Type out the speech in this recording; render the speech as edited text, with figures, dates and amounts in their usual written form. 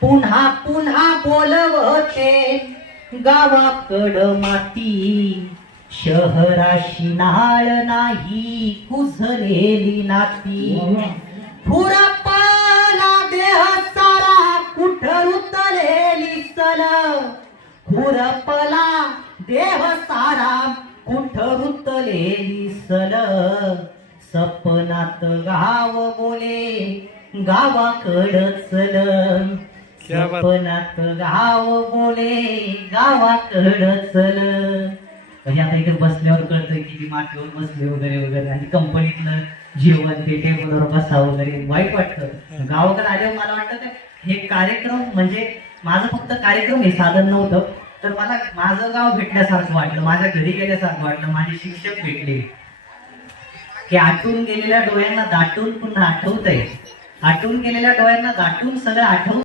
पुन्हा पुन्हा बोलवते गावाकड माती, शहराशी नाळ नाही कुजलेली नाती. खुरपला देह सारा कुठ रुतलेली सल, खुरपला देह सारा कुठ रुतलेली सल. सपनात गाव बोले गावाकड चल, सपनात गाव बोले गावाकड चल. म्हणजे आता इथे बसल्यावर कळतं किती मातीवर बसले वगैरे वगैरे, आणि कंपनीतलं जेवण ते टेबलवर बसा वगैरे वाईट वाटतं. गावाकडे आल्यावर मला वाटतं हे कार्यक्रम म्हणजे माझं फक्त कार्यक्रम हे साधन नव्हतं, तर मला माझं गाव भेटल्यासारखं वाटलं, माझ्या घरी गेल्यासारखं वाटलं, माझे शिक्षक भेटले की आठवून गेलेल्या डोळ्यांना दाटून पुन्हा आठवत आहे, आठवून गेलेल्या डोळ्यांना दाटून सगळं आठवून